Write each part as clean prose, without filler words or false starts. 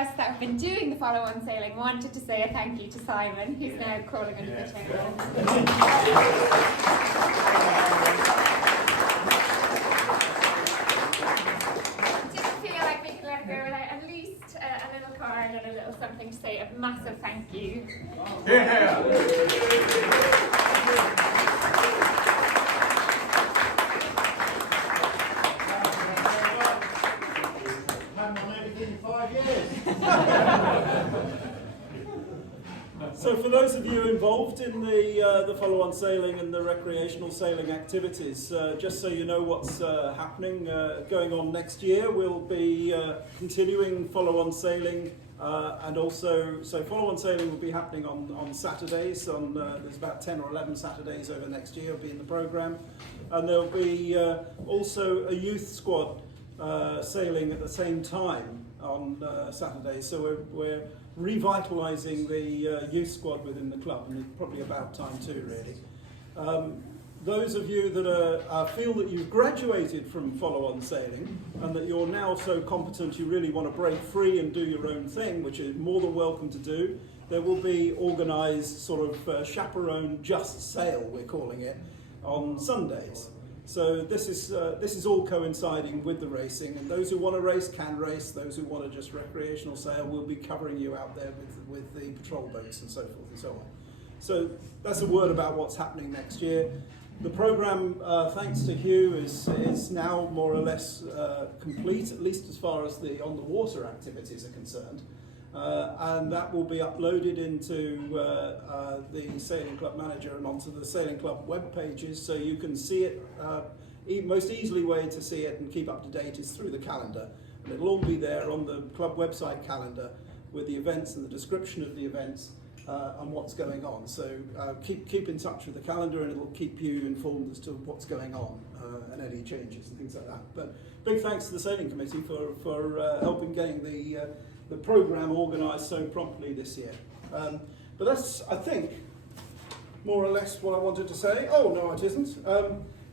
us that have been doing the follow-on sailing wanted to say a thank you to Simon, who's now crawling under the table. Didn't feel like we could let go without at least a little card and a little something to say a massive thank you. Yeah. So for those of you involved in the follow-on sailing and the recreational sailing activities, just so you know what's happening, going on next year, we'll be continuing follow-on sailing, and also, so follow-on sailing will be happening on Saturdays, there's about 10 or 11 Saturdays over next year will be in the programme, and there'll be also a youth squad sailing at the same time on Saturdays, so we're revitalising the youth squad within the club, and it's probably about time too, really. Those of you that feel that you've graduated from follow-on sailing and that you're now so competent you really want to break free and do your own thing, which you're more than welcome to do, there will be organised sort of chaperone just sail, we're calling it, on Sundays. So this is all coinciding with the racing, and those who want to race can race. Those who want to just recreational sail, will be covering you out there with the patrol boats and so forth and so on. So that's a word about what's happening next year. The programme, thanks to Hugh, is now more or less complete, at least as far as the on-the-water activities are concerned. And that will be uploaded into the Sailing Club Manager and onto the Sailing Club web pages, so you can see it. Most easily way to see it and keep up to date is through the calendar, and it'll all be there on the club website calendar with the events and the description of the events and what's going on. So keep in touch with the calendar, and it'll keep you informed as to what's going on and any changes and things like that. But big thanks to the Sailing Committee for helping getting the programme organised so promptly this year. But that's, I think, more or less what I wanted to say. Oh, no, it isn't.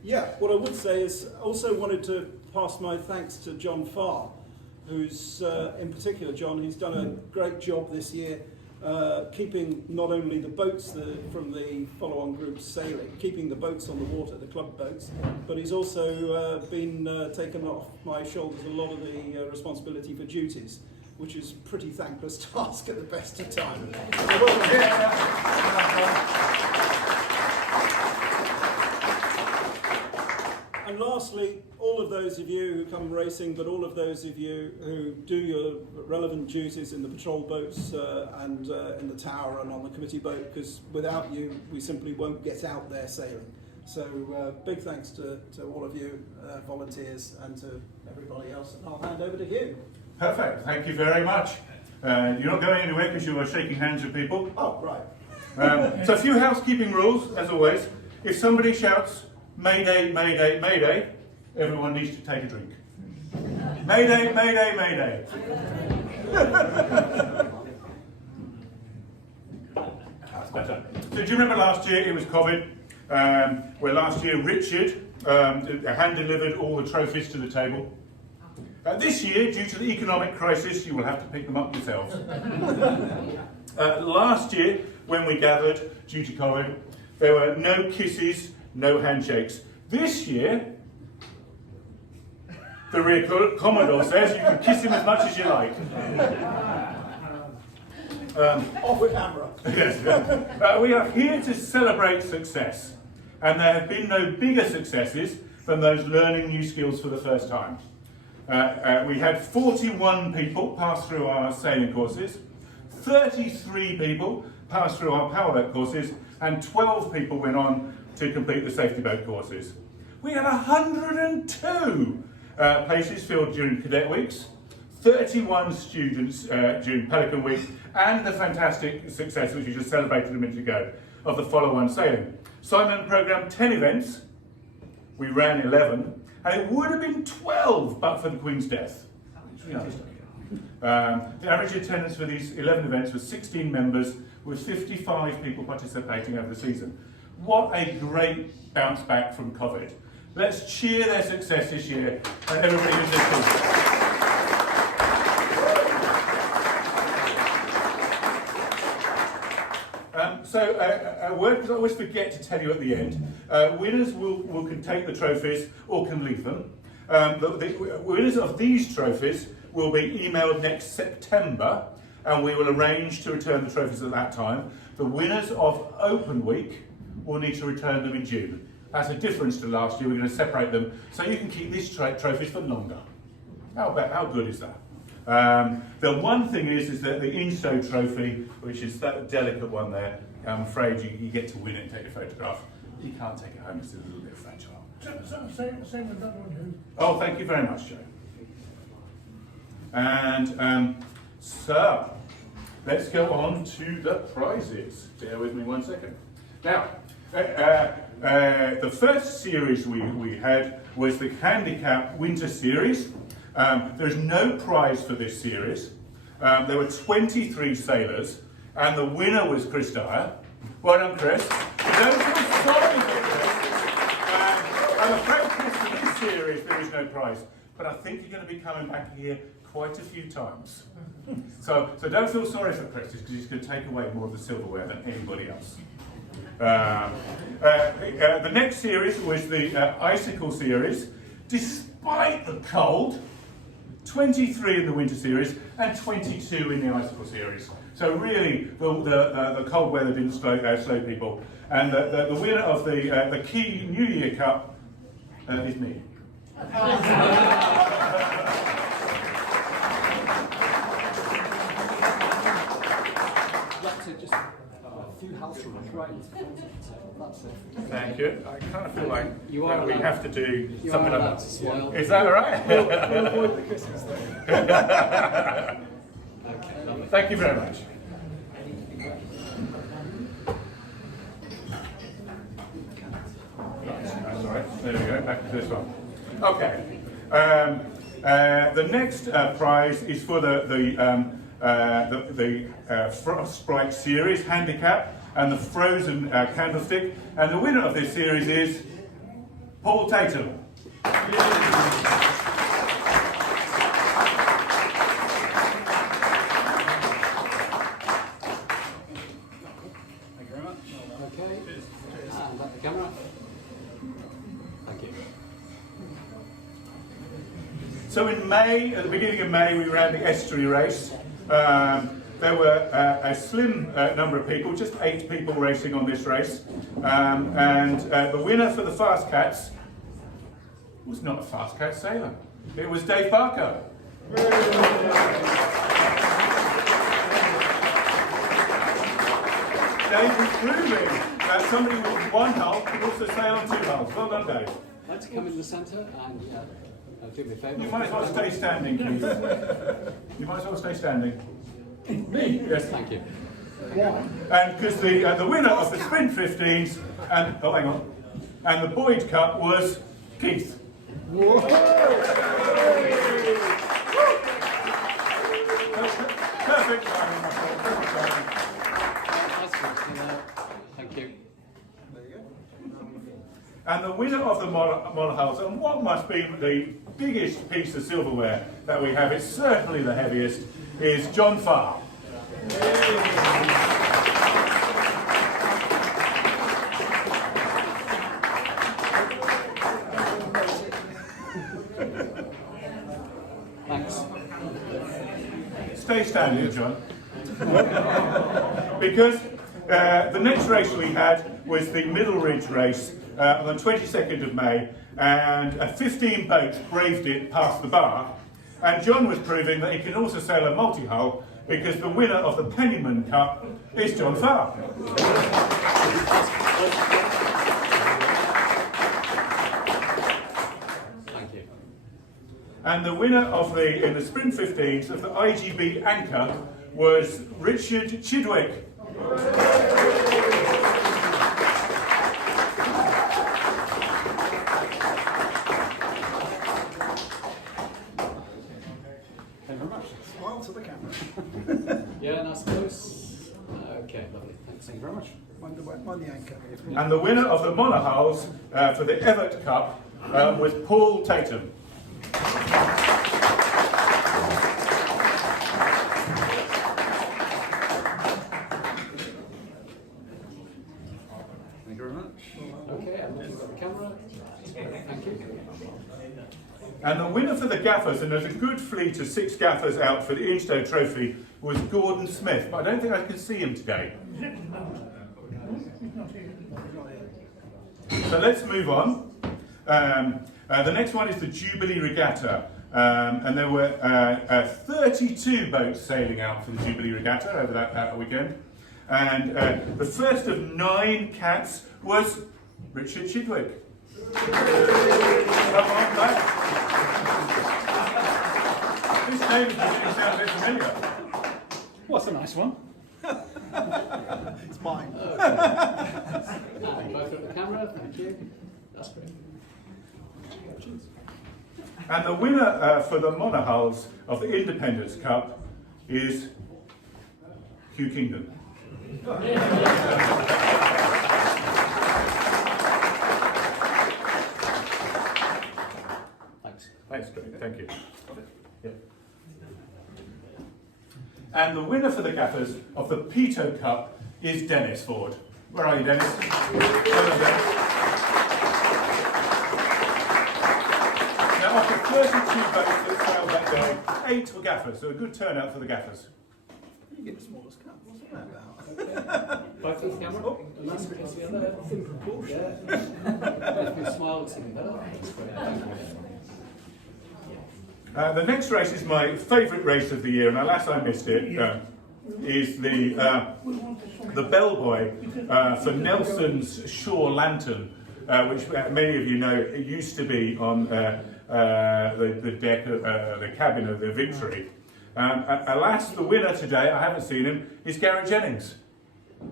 Yeah, what I would say is also wanted to pass my thanks to John Farr, who's, in particular, John, he's done a great job this year keeping not only the boats from the follow-on groups sailing, keeping the boats on the water, the club boats, but he's also been taken off my shoulders a lot of the responsibility for duties, which is a pretty thankless task at the best of times. And lastly, all of those of you who come racing, but all of those of you who do your relevant duties in the patrol boats and in the tower and on the committee boat, because without you, we simply won't get out there sailing. So big thanks to all of you volunteers and to everybody else, and I'll hand over to Hugh. Perfect, thank you very much. You're not going anywhere because you are shaking hands with people. Oh, right. So a few housekeeping rules, as always. If somebody shouts, Mayday, Mayday, Mayday, everyone needs to take a drink. Mayday, Mayday, Mayday. That's better. So do you remember last year it was COVID, where last year Richard hand-delivered all the trophies to the table? This year, due to the economic crisis, you will have to pick them up yourselves. Last year, when we gathered, due to COVID, there were no kisses, no handshakes. This year, the Rear Commodore says you can kiss him as much as you like. Off with camera. Yes. We are here to celebrate success, and there have been no bigger successes than those learning new skills for the first time. We had 41 people pass through our sailing courses, 33 people pass through our powerboat courses, and 12 people went on to complete the safety boat courses. We had 102 places filled during cadet weeks, 31 students during Pelican Week, and the fantastic success, which we just celebrated a minute ago, of the follow-on sailing. Simon programmed 10 events, we ran 11, and it would have been 12 but for the Queen's death. The average attendance for these 11 events was 16 members, with 55 people participating over the season. What a great bounce back from COVID. Let's cheer their success this year, and everybody who's listening. A word, because I always forget to tell you at the end. Winners can take the trophies or can leave them. The winners of these trophies will be emailed next September, and we will arrange to return the trophies at that time. The winners of Open Week will need to return them in June. That's a difference to last year. We're going to separate them so you can keep these trophies for longer. How good is that? The one thing is that the Insto trophy, which is that delicate one there, I'm afraid you get to win it and take a photograph. You can't take it home, it's a little bit fragile. Same with that one too. Oh, thank you very much, Joe. And so, let's go on to the prizes. Bear with me 1 second. Now, the first series we had was the Handicap Winter Series. There's no prize for this series. There were 23 sailors, and the winner was Chris Dyer. Well done, Chris. Those who are sorry for Chris. I'm afraid, Chris, for this series there is no prize, but I think you're going to be coming back here quite a few times. So don't feel sorry for Chris, because he's going to take away more of the silverware than anybody else. The next series was the Icicle Series. Despite the cold, 23 in the Winter Series and 22 in the Icicle Series. So really, the cold weather didn't slow people. And the winner of the Key New Year Cup is me. I'd like to just a few house rules, right? That's it. Thank you. I kind of feel like You are we allowed- have to do You something are like allowed to smile. that. Is that all right? We'll avoid the Christmas thing. Okay, lovely. Thank you very much. That's all right. There we go. Back to this one. Okay. The next prize is for the Frostbite Series Handicap and the Frozen Candlestick, and the winner of this series is Paul Tatum. Thank you very much. Okay. And at the camera. Thank you. So in May, at the beginning of May, we ran the estuary race. There were a slim number of people, just 8 people racing on this race. And the winner for the Fast Cats was not a Fast Cat sailor. It was Dave Barker. Dave was proving that somebody with one hull could also sail on 2 hulls. Well done, Dave. I'd like to come in the centre and do me a favour. You might as well stay standing, please. You might as well stay standing. Me? Yes. Thank you. And because the winner of the Sprint 15s and hang on, and the Boyd Cup was Keith. Perfect timing, my friend. Perfect timing. Thank you. And the winner of the monohulls, and what must be the biggest piece of silverware that we have, it's certainly the heaviest, is John Farr. Thanks. Stay standing, John. Because the next race we had was the Middle Ridge race on the 22nd of May, and 15 boats braved it past the bar, and John was proving that he can also sail a multi-hull, because the winner of the Pennyman Cup is John Farr. Thank you. And the winner of in the Sprint 15s of the IGB Anchor was Richard Chidwick. Thank you very much. Smile to the camera. Yeah, nice close. Okay, lovely. Thanks. Thank you very much. Mind the anchor. And the winner of the monohulls for the Everett Cup was Paul Tatum. Thank you. And the winner for the gaffers, and there's a good fleet of 6 gaffers out for the Instow Trophy, was Gordon Smith, but I don't think I can see him today. So let's move on. The next one is the Jubilee Regatta, and there were 32 boats sailing out for the Jubilee Regatta over that weekend. And the first of 9 cats was Richard Chidwick. Come on back. This name is beginning to sound a bit familiar. What's a nice one? It's mine. And both at the camera, thank you. That's great. And the winner for the monohulls of the Independence Cup is Hugh Kingdon. Thanks. Thanks, Craig. Thank you. Yeah. And the winner for the gaffers of the Peto Cup is Dennis Ford. Where are you, Dennis? Hello, Dennis. Now, of the 32 boats that sailed that day, 8 were gaffers, so a good turnout for the gaffers. You get the smallest cup. What's that about? Both at the camera. Oh, and that's the other. In proportion. Yeah. If you smile, it's even better. That's great. Thank you. The next race is my favourite race of the year, and alas I missed it, is the bellboy for Nelson's Shore Lantern, which many of you know it used to be on the deck of the cabin of the Victory. Alas, the winner today, I haven't seen him, is Garrett Jennings.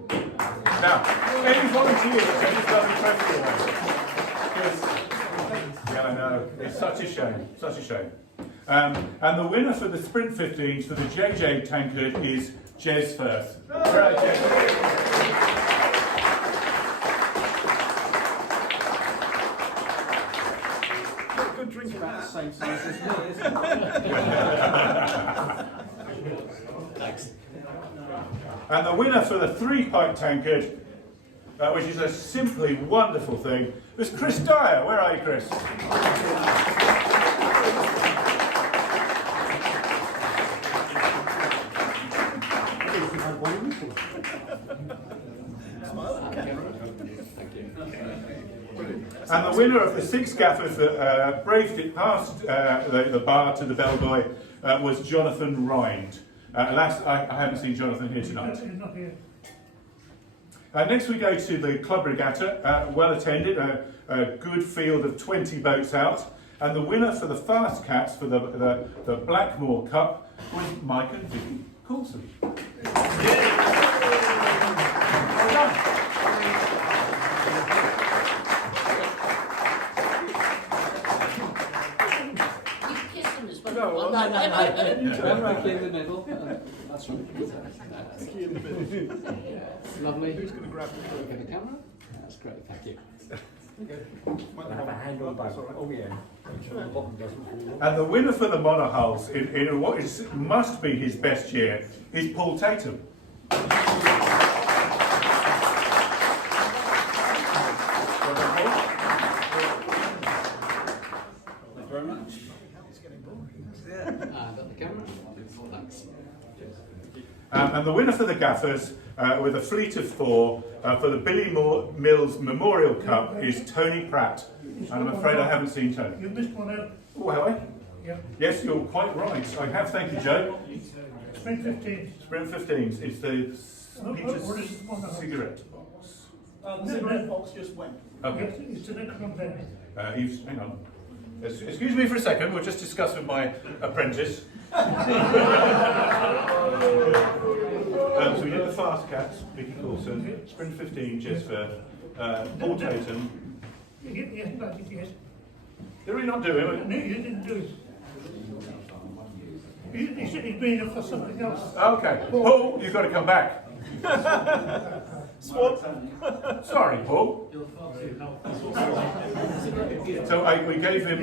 Now, any volunteers to take this lovely trophy away? Yeah, I know, it's such a shame, such a shame. And the winner for the Sprint 15s for the JJ tankard is Jez Firth. Right, Jez. Good drinking About the that. same size as me, isn't it? Thanks. And the winner for the 3-pint tankard, which is a simply wonderful thing, was Chris Dyer. Where are you, Chris? And the winner of the 6 gaffers that braved it past the bar to the bellboy was Jonathan Rind. Alas, I haven't seen Jonathan here tonight. He's not here. Next we go to the club regatta, well attended, a good field of 20 boats out. And the winner for the fast cats for the Blackmore Cup was Mike and Vicky Coulson. Well done. No. Remember, in the middle. That's right. Lovely. Who's going to grab the camera? That's great, thank you. Have a handle back. Oh yeah. Make sure the bottom doesn't fall. And the winner for the monohulls in what must be his best year is Paul Tatum. Thank you very much. Got the camera. Thanks. And the winner for the gaffers with a fleet of 4 for the Billy Mills Memorial Cup is Tony Pratt. And I'm afraid I haven't seen Tony. You missed one out. Oh, have I? Yeah. Yes, you're quite right. I have. Thank you, Joe. Sprint 15. Sprint 15s. It's the What is it? cigarette box. The cigarette box just went. Okay. It's an extra penny. Yves, hang on. Excuse me for a second. We'll just discuss with my apprentice. So we did the fast cats, Vicky Coulson, Sprint 15, Jez Firth, Paul Tatum. Yes, but it is. Did we not do it? No, you didn't do it. He said he's been up for something else. Okay. Paul, you've got to come back. Sorry, Paul. So we gave him.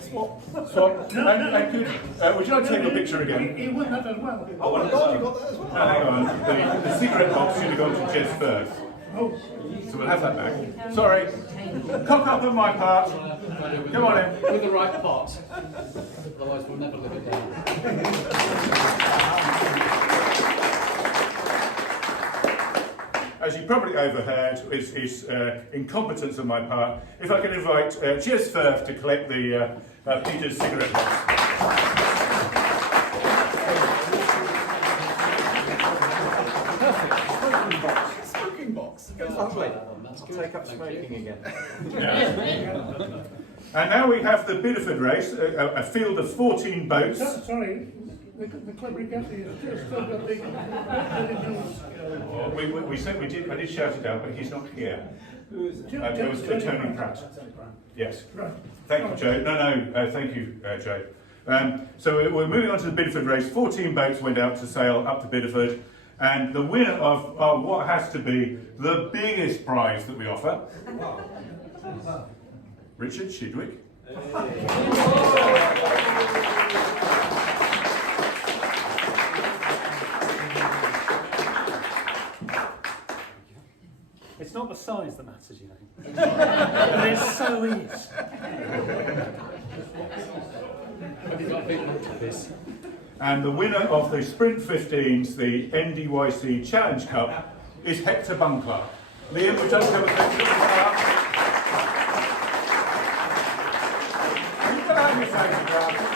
Swap. Would you like to take a picture again? He won that as well. Oh my God, you got that as well. No, hang on. The cigarette box should have gone to Jez Firth. Oh, So we'll have that back. Sorry. Cock up on my part. Come on in. With the right pot. Otherwise we'll never live it down. As you probably overheard, is incompetence on my part. If I can invite Jez Firth to collect the Peter's cigarette box. Smoking box. Lovely. That's I'll good. take up Thank smoking you. again. And now we have the Bideford race, a field of 14 boats. sorry, the club regatta has still got the We said we did. I did shout it out, but he's not here. It was for Tony Pratt. Yes. Right. Thank you, Joe. No, thank you, Joe. So we're moving on to the Bideford race. 14 boats went out to sail up to Bideford, and the winner of what has to be the biggest prize that we offer, Richard Shidwick. It's not the size that matters, you know. But it so is. Have you got a big one for this? And the winner of the Sprint 15s, the NDYC Challenge Cup, is Hector Bunclar. Liam, would you like to have a Hector Bunclar? You can have your photograph.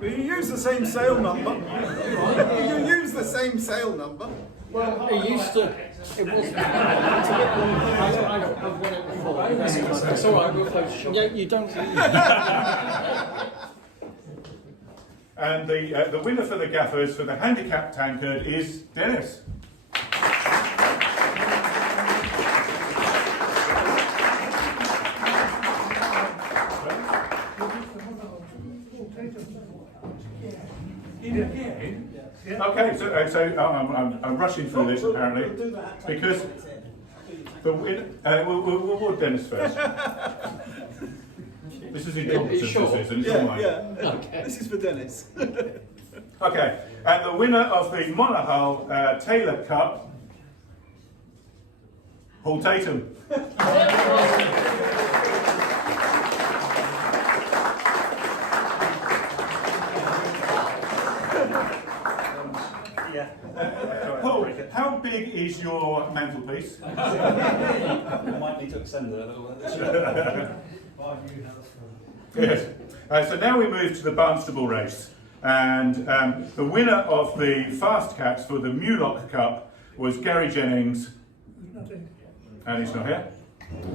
Will you use the same sale number? You use the same sale number. Well, it used to. It was. It's a bit I've won it before. It's all right. We'll close shop. Yeah, you don't. And the winner for the gaffers for the handicap tankard is Dennis. Okay, so I'm rushing through this apparently because the winner. We'll Dennis first. This is incompetence, Sure. this is, and it's all mine. Okay. This is for Dennis. Okay, and the winner of the Monohull Taylor Cup, Paul Tatum. Paul, how big is your mantelpiece? I might need to extend it a little bit. Yes. So now we move to the Barnstable race, and the winner of the Fast Cats for the Mulock Cup was Gary Jennings, and he's not here.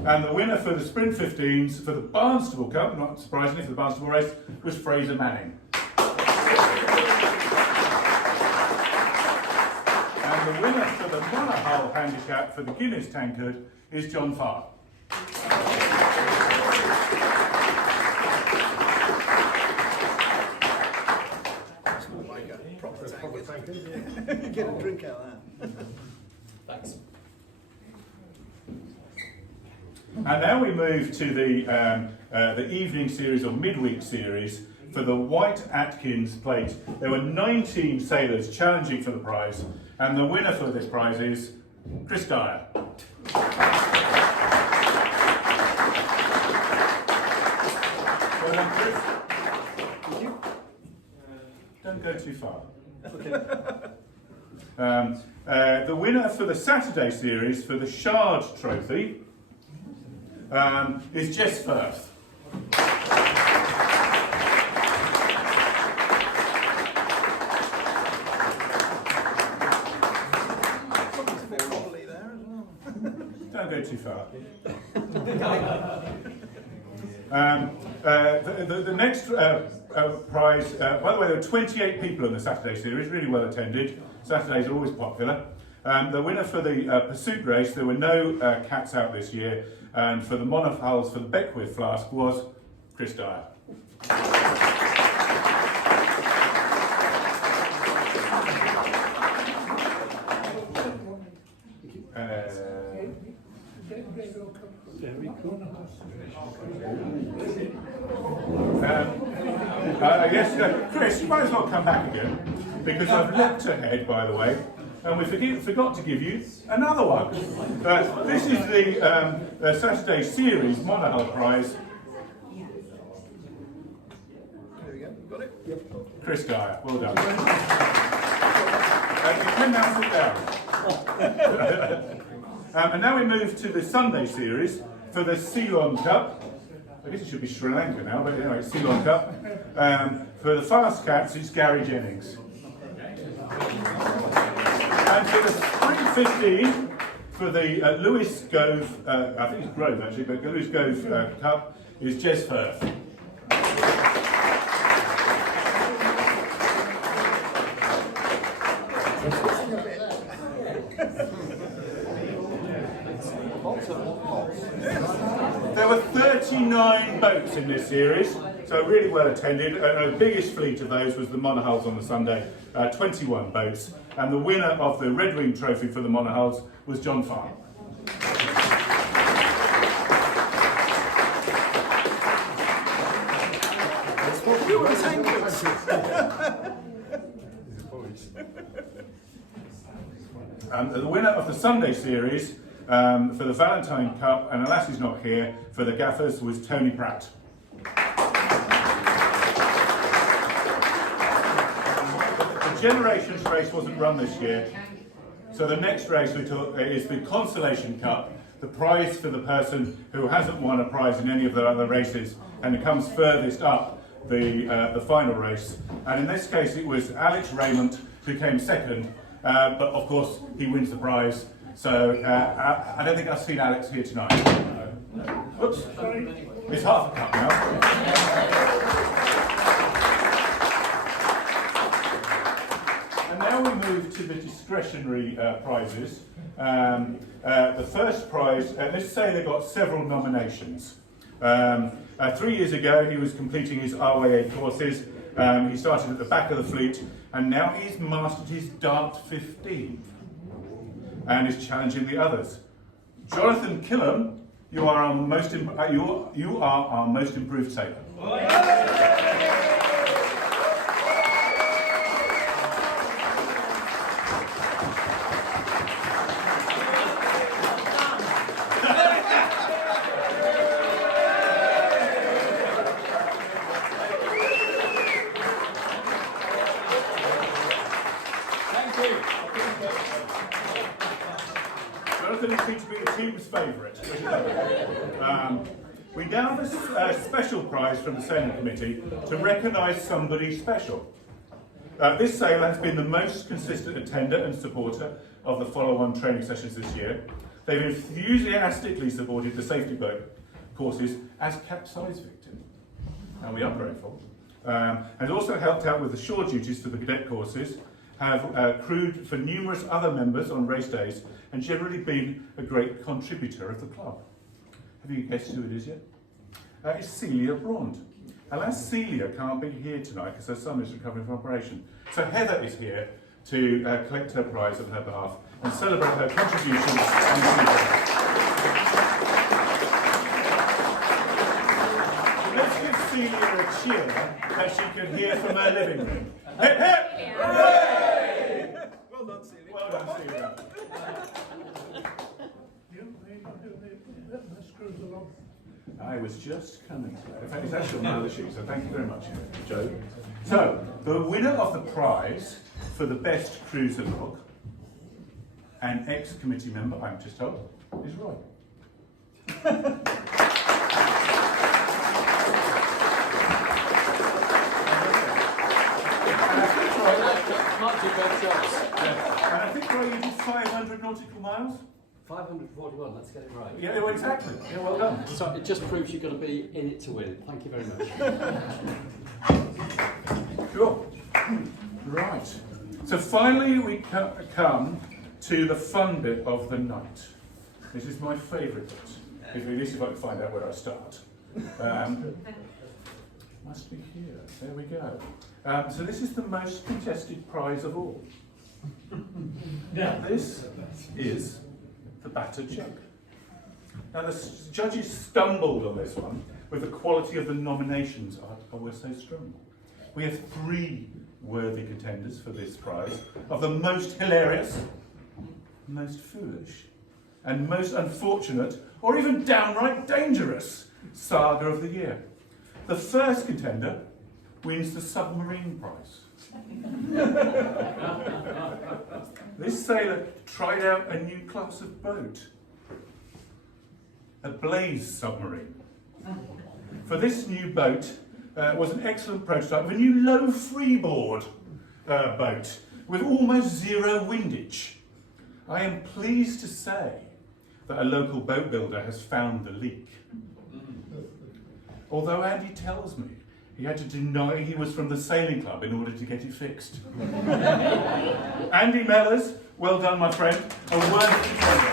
And the winner for the Sprint 15s for the Barnstable Cup, not surprisingly for the Barnstable race, was Fraser Manning. And the winner for the Monohull Handicap for the Guinness Tankard is John Farr. Get a drink out of that. Thanks. And now we move to the evening series or midweek series for the White Atkins plate. There were 19 sailors challenging for the prize, and the winner for this prize is Chris Dyer. Well done, Chris. Don't go too far. The winner for the Saturday series for the Shard Trophy is Jess Firth. Don't go too far. The next prize, by the way, there were 28 people in the Saturday series, really well attended. Saturdays are always popular. The winner for the pursuit race, there were no cats out this year, and for the monohulls for the Beckwith flask was Chris Dyer. Yes, Chris, you might as well come back again, because I've leapt ahead, by the way, and we forgot to give you another one. This is the Saturday Series Monohull Prize. There we go. Got it? Yep. Chris Dyer, well done. You can now sit down. And now we move to the Sunday Series for the Ceylon Cup. I guess it should be Sri Lanka now, but anyway, Ceylon Cup. For the Fast Cats, it's Gary Jennings. And for the Spring 15, for the Lewis Gove, I think it's Grove actually, but Lewis Gove Cup is Jez Firth. There were 39 boats in this series, so really well attended. And the biggest fleet of those was the Monohulls on the Sunday, 21 boats. And the winner of the Red Wing Trophy for the Monohulls was John Farr. You were tankers. The winner of the Sunday Series for the Valentine Cup, and alas he's not here, for the Gaffers was Tony Pratt. The Generations race wasn't run this year, so the next race we took is the Consolation Cup, the prize for the person who hasn't won a prize in any of the other races and comes furthest up the final race. And in this case it was Alex Raymond who came second, but of course he wins the prize. So I don't think I've seen Alex here tonight. Oops, sorry. It's half a cup now. And now we move to the discretionary prizes. The first prize, let's say they got several nominations. 3 years ago he was completing his RYA courses. He started at the back of the fleet and now he's mastered his Dart 15 and is challenging the others. Jonathan Killam, you are our most improved sailor. We now have a special prize from the Sailing Committee to recognise somebody special. This sailor has been the most consistent attender and supporter of the follow-on training sessions this year. They've enthusiastically supported the safety boat courses as capsize victim, and we are grateful. And also helped out with the shore duties for the cadet courses, have crewed for numerous other members on race days, and generally been a great contributor of the club. Have you guessed who it is yet? It's Celia Brond. Alas, Celia can't be here tonight because her son is recovering from operation. So Heather is here to collect her prize on her behalf and celebrate her contributions. Let's give Celia a cheer that she can hear from her living room. Hip hip! Hooray! Well done, Celia. Well done, Celia. I was just coming to that. In fact, it's actually on the other sheet, so thank you very much, Joe. So, the winner of the prize for the best cruiser log, an ex-committee member, I'm just told, is Roy. And I think, Roy, you did 500 nautical miles? 541, let's get it right. Yeah, well, exactly. Yeah, well done. So it just proves you've got to be in it to win it. Thank you very much. Sure. Right. So finally we come to the fun bit of the night. This is my favourite bit. At least if I can find out where I start. Must be here. There we go. So this is the most contested prize of all. This is the battered jug. Now the judges stumbled on this one with the quality of the nominations were so strong. we have 3 worthy contenders for this prize of the most hilarious, most foolish, and most unfortunate, or even downright dangerous saga of the year. The first contender wins the submarine prize. This sailor tried out a new class of boat, a blaze submarine. For this new boat was an excellent prototype of a new low freeboard boat with almost 0 windage. I am pleased to say that a local boat builder has found the leak. Although Andy tells me he had to deny he was from the sailing club in order to get it fixed. Andy Mellors, well done, my friend. A worthy contender.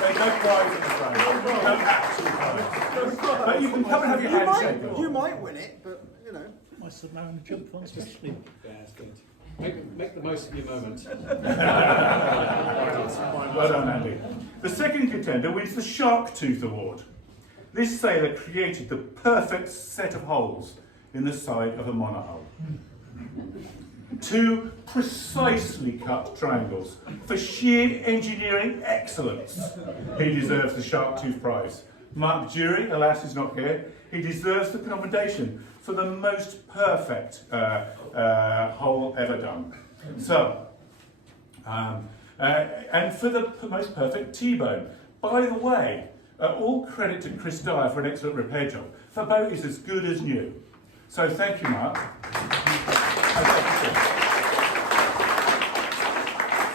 There's no prize in the front. No actual prize. But you can come and have your hand shaken. You might win it, but you know. My submarine jump on especially. Yeah, it's good. Make the most of your moment. Well done, Andy. The second contender wins the Shark Tooth Award. This sailor created the perfect set of holes in the side of a monohull. 2 precisely cut triangles for sheer engineering excellence. He deserves the Shark Tooth Prize. Mark Jury, alas, is not here. He deserves the commendation for the most perfect hole ever done. So, and for the most perfect T-bone. By the way, all credit to Chris Dyer for an excellent repair job. The boat is as good as new. So thank you, Mark.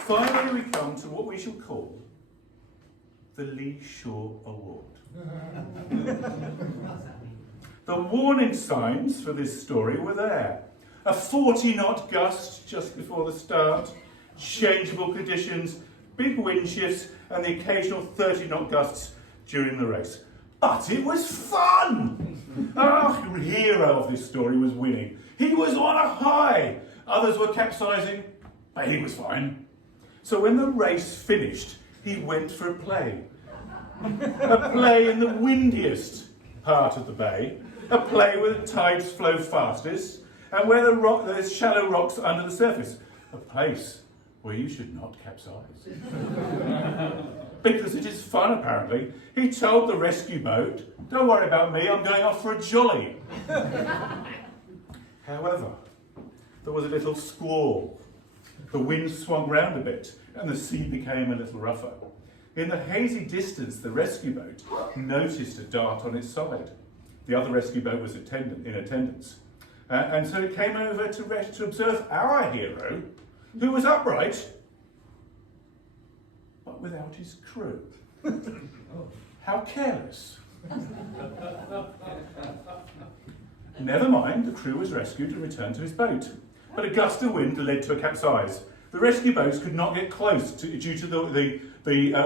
Finally, we come to what we shall call the Lee Shaw Award. The warning signs for this story were there. A 40-knot gust just before the start, changeable conditions, big wind shifts, and the occasional 30-knot gusts during the race. But it was fun! Our hero of this story was winning. He was on a high. Others were capsizing, but he was fine. So when the race finished, he went for a play. A play in the windiest part of the bay, a play where the tides flow fastest, and where there's shallow rocks under the surface. A place where you should not capsize. Because it is fun, apparently. He told the rescue boat, "Don't worry about me, I'm going off for a jolly." However, there was a little squall. The wind swung round a bit, and the sea became a little rougher. In the hazy distance, the rescue boat noticed a dart on its side. The other rescue boat was in attendance. And so it came over to observe our hero, who was upright, but without his crew. How careless. Never mind, the crew was rescued and returned to his boat. But a gust of wind led to a capsize. The rescue boats could not get close due to the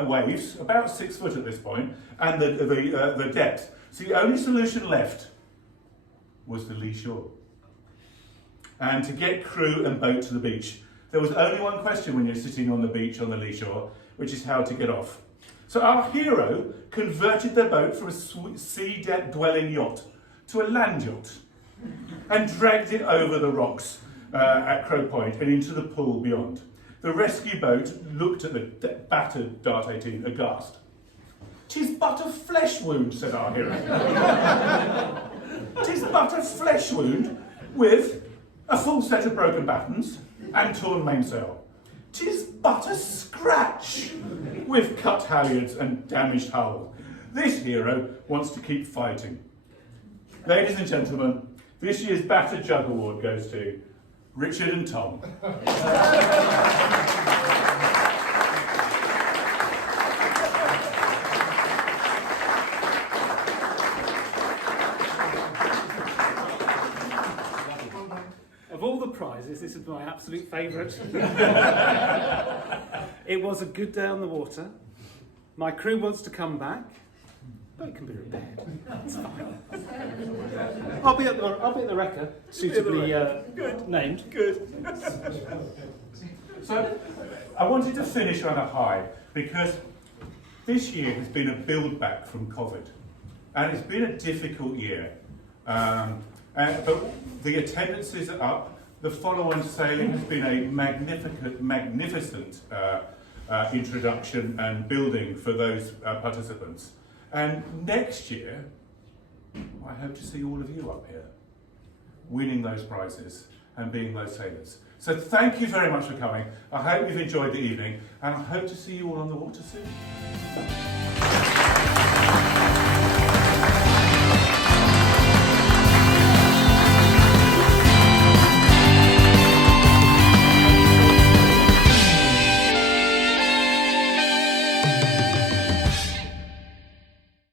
waves, about 6 foot at this point, and the depth. So the only solution left was the lee shore. And to get crew and boat to the beach, there was only one question when you're sitting on the beach on the lee shore, which is how to get off. So our hero converted their boat from a sea-dwelling yacht to a land yacht and dragged it over the rocks at Crow Point and into the pool beyond. The rescue boat looked at the battered Dart 18 aghast. "'Tis but a flesh wound," said our hero. "'Tis but a flesh wound with a full set of broken battens and torn mainsail. 'Tis but a scratch with cut halyards and damaged hull. This hero wants to keep fighting." Ladies and gentlemen, this year's Battered Jug Award goes to Richard and Tom. Of all the prizes, this is my absolute favourite. It was a good day on the water. My crew wants to come back, but it can be repaired. It's fine. I'll be at the wrecker, suitably named. Good. So, I wanted to finish on a high because this year has been a build back from COVID. and it's been a difficult year. But the attendances are up. The follow-on sailing has been a magnificent introduction and building for those participants. And next year, I hope to see all of you up here, winning those prizes and being those sailors. So thank you very much for coming. I hope you've enjoyed the evening, and I hope to see you all on the water soon.